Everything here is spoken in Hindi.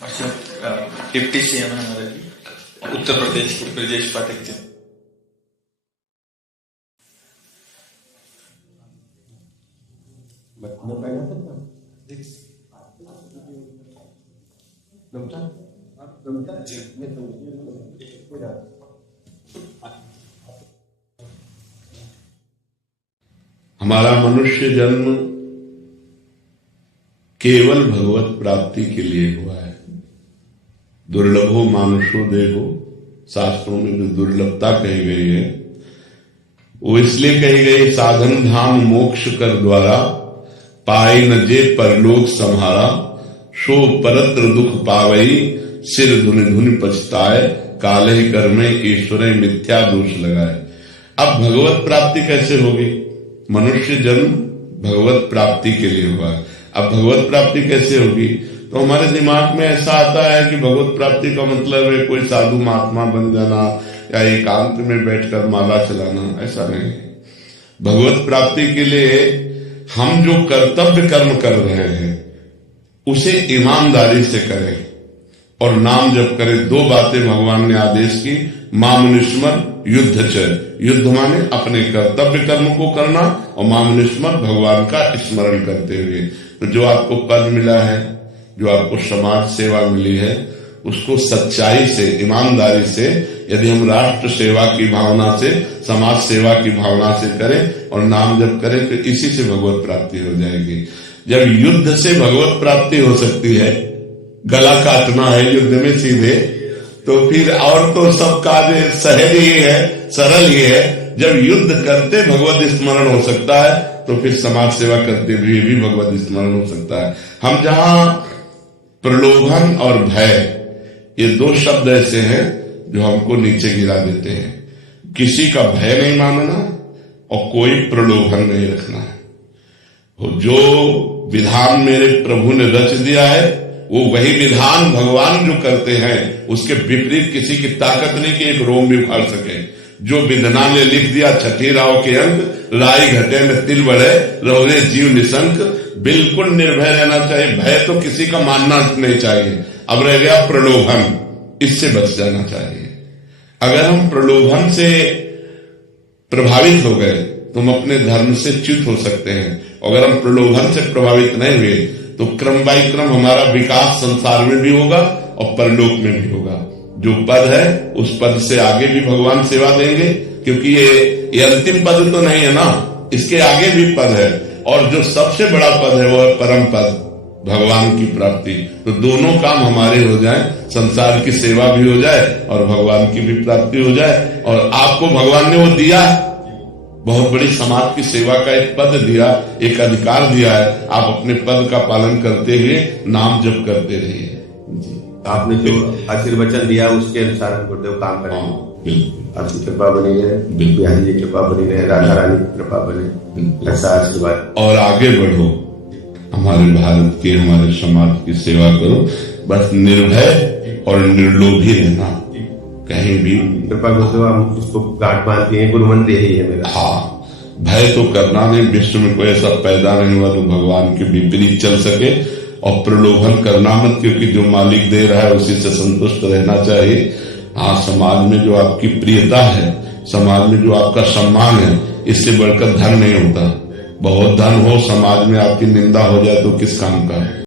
अच्छा, डिप्टी सीएम है हमारे उत्तर प्रदेश के ब्रजेश पाठक जी। हमारा मनुष्य जन्म केवल भगवत प्राप्ति के लिए हुआ है। दुर्लभो मानुषो देहो, शास्त्रों में जो दुर्लभता कही गई है वो इसलिए कही गई, साधन धाम मोक्ष कर द्वारा पाए न जे परलोक सम्हारा, शो परत्र दुख पावई सिर धुनि धुनि पछताए, काले कर्मे ईश्वरे मिथ्या दोष लगाए। अब भगवत प्राप्ति कैसे होगी? मनुष्य जन्म भगवत प्राप्ति के लिए हुआ है। अब भगवत प्राप्ति कैसे होगी? तो हमारे दिमाग में ऐसा आता है कि भगवत प्राप्ति का मतलब है कोई साधु महात्मा बन जाना या एकांत में बैठकर माला चलाना, ऐसा नहीं है। भगवत प्राप्ति के लिए हम जो कर्तव्य कर्म कर रहे हैं उसे ईमानदारी से करें और नाम जप करें। दो बातें भगवान ने आदेश की, मामुनिस्मर युद्ध च, युद्ध माने अपने कर्तव्य कर्म को करना और मामुनिस्मर भगवान का स्मरण करते हुए। तो जो आपको पद मिला है, जो आपको समाज सेवा मिली है, उसको सच्चाई से ईमानदारी से यदि हम राष्ट्र सेवा की भावना से, समाज सेवा की भावना से करें और नाम जप करें तो इसी से भगवत प्राप्ति हो जाएगी। जब युद्ध से भगवत प्राप्ति हो सकती है, गला काटना है युद्ध में सीधे, तो फिर और तो सब काज सहज ही है, सरल ही है। जब युद्ध करते भगवत स्मरण हो सकता है तो फिर समाज सेवा करते हुए भी भगवत स्मरण हो सकता है। हम जहां प्रलोभन और भय, ये दो शब्द ऐसे हैं जो हमको नीचे गिरा देते हैं। किसी का भय नहीं मानना और कोई प्रलोभन नहीं रखना है। जो विधान मेरे प्रभु ने रच दिया है वो वही विधान भगवान जो करते हैं, उसके विपरीत किसी की ताकत नहीं कि एक रोम भी उखाड़ सके। जो विधना ने लिख दिया छठी राव के अंक, लाई घटे में तिल बढ़े रहोगे जीव निशंक। बिल्कुल निर्भय रहना चाहिए, भय तो किसी का मानना नहीं चाहिए। अब रह गया प्रलोभन, इससे बच जाना चाहिए। अगर हम प्रलोभन से प्रभावित हो गए तो हम अपने धर्म से च्युत हो सकते हैं। अगर हम प्रलोभन से प्रभावित नहीं हुए तो क्रम बाई क्रम हमारा विकास संसार में भी होगा और परलोक में भी होगा। जो पद है उस पद से आगे भी भगवान सेवा देंगे, क्योंकि ये अंतिम पद तो नहीं है ना, इसके आगे भी पद है। और जो सबसे बड़ा पद है वो है परम पद, भगवान की प्राप्ति। तो दोनों काम हमारे हो जाए, संसार की सेवा भी हो जाए और भगवान की भी प्राप्ति हो जाए। और आपको भगवान ने वो दिया, बहुत बड़ी समाज की सेवा का एक पद दिया, एक अधिकार दिया है। आप अपने पद का पालन करते हुए नाम जप करते रहिए। आपने जो आशीर्वचन दिया उसके अनुसार हम गुरुदेव काम करेंगे। आपकी कृपा बनी रहे, बिहारी जी की कृपा बनी रहे, राधा रानी की कृपा बने, ऐसा आशीर्वाद। और आगे बढ़ो, हमारे भारत की, हमारे समाज की सेवा करो। बस निर्भय और निर्लोभी रहना, कहीं भी कृपा गुरुदेव हम उसको गांठ बांधते हैं, गुरु मंत्र यही है मेरा। हाँ, भय तो करना नहीं। विश्व में कोई ऐसा पैदा नहीं हुआ तो भगवान के विपरीत चल सके। और प्रलोभन करना मत, क्योंकि जो मालिक दे रहा है उसी से संतुष्ट रहना चाहिए। हाँ, समाज में जो आपकी प्रियता है, समाज में जो आपका सम्मान है, इससे बढ़कर धन नहीं होता। बहुत धन हो, समाज में आपकी निंदा हो जाए तो किस काम का है।